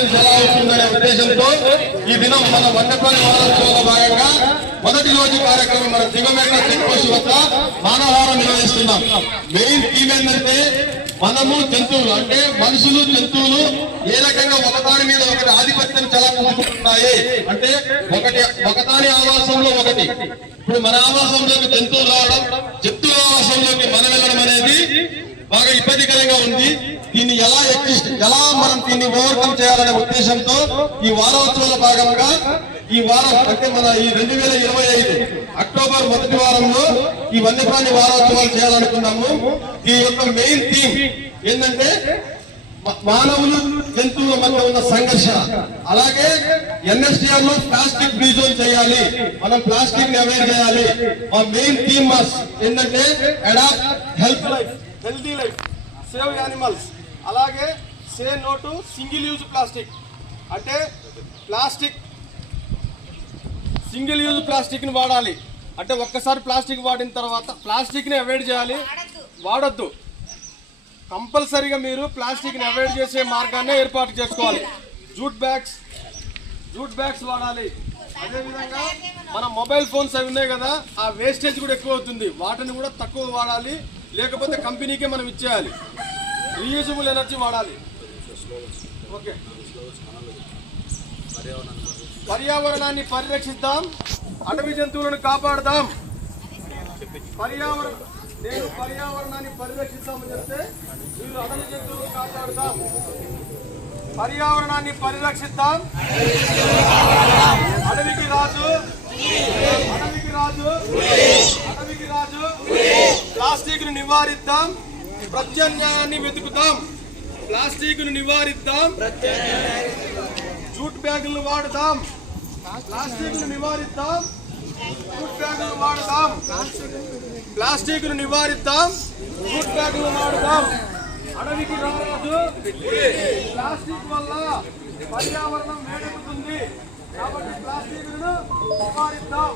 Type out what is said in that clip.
Distance ఎలా అవుతుందనే ఉద్దేశంతో ఈ దినం మన వన్యప్రాణి వారోత్సవంలో భాగంగా మొదటి రోజు కార్యక్రమం మన దిగమేట చెక్ పోస్ట్ వద్ద మానవహారం నిర్వహిస్తున్నాం. మెయిన్ థీమ్ ఏంటంటే మనము జంతువులు అంటే మనుషులు జంతువులు ఏ రకంగా ఒకదాని మీద ఒకటి ఆధిపత్యం చెలాయించుకుంటున్నాయి అంటే ఒకదాని ఆవాసంలో ఒకటి. ఇప్పుడు మన ఆవాసంలోకి జంతువులు రావడం, జంతువుల ఆవాసంలోకి మనం వెళ్ళడం అనేది బాగా ఇబ్బందికరంగా ఉంది. దీన్ని ఎలా మనం దీన్ని ఓవర్కమ్ చేయాలనే ఉద్దేశంతో ఈ వారోత్సవాల భాగంగా ఈ వారం అంటే మన ఈ 2025 అక్టోబర్ మొదటి వారంలో ఈ వన్యప్రాణి వారోత్సవాలు చేయాలనుకున్నాము. ఈ యొక్క మెయిన్ థీమ్ ఏంటంటే మానవులు జంతువుల మధ్య ఉన్న సంఘర్షణ. అలాగే ఎన్ఎస్డిఆర్ లో ప్లాస్టిక్ ఫ్రీ జోన్ చేయాలి, మనం ప్లాస్టిక్ ని అవాయిడ్ చేయాలి. మా మెయిన్ థీమ్ ఏంటంటే adapt healthy life, save animals, అలాగే say no to single use plastic. అంటే సింగిల్ యూజ్ ప్లాస్టిక్ ని వాడాలి అంటే ఒక్కసారి ప్లాస్టిక్ వాడిన తర్వాత ప్లాస్టిక్ ని అవాయిడ్ చేయాలి, వాడొద్దు. కంపల్సరీగా మీరు ప్లాస్టిక్ ని అవాయిడ్ చేసే మార్గాన్ని ఏర్పాటు చేసుకోవాలి. జూట్ బ్యాగ్స్ వాడాలి. అదేవిధంగా మన మొబైల్ ఫోన్స్ అవి ఉన్నాయి కదా, ఆ వేస్టేజ్ కూడా ఎక్కువ అవుతుంది, వాటిని కూడా తక్కువ వాడాలి, లేకపోతే కంపెనీకే మనం ఇచ్చేయాలి. రీయూజబుల్ ఎనర్జీ వాడాలి. ఓకే, పర్యావరణాన్ని పరిరక్షిద్దాం, అటవీ జంతువులను కాపాడదాం. నేను పర్యావరణాన్ని పరిరక్షిద్దామని చెప్తే మీరు అటవీ జంతువులను కాపాడుదాం. పర్యావరణాన్ని పరిరక్షిద్దాం, అడవికి రాజు, ప్లాస్టిక్ ను నివారిద్దాం, ప్రత్యామ్నాయాన్ని వెతుకుతాం. ప్లాస్టిక్ ను నివారిద్దాం, జూట్ బ్యాగులను వాడదాం. ప్లాస్టిక్ ను నివారిద్దాం, జూట్ బ్యాగులను వాడదాం. ప్లాస్టిక్ ను నివారిద్దాం, జూట్ బ్యాగులను వాడదాం. అడవికి రారాజు, ప్లాస్టిక్ వల్ల పర్యావరణం వేడెక్కుతుంది కాబట్టి ప్లాస్టిక్ ను నివారిద్దాం.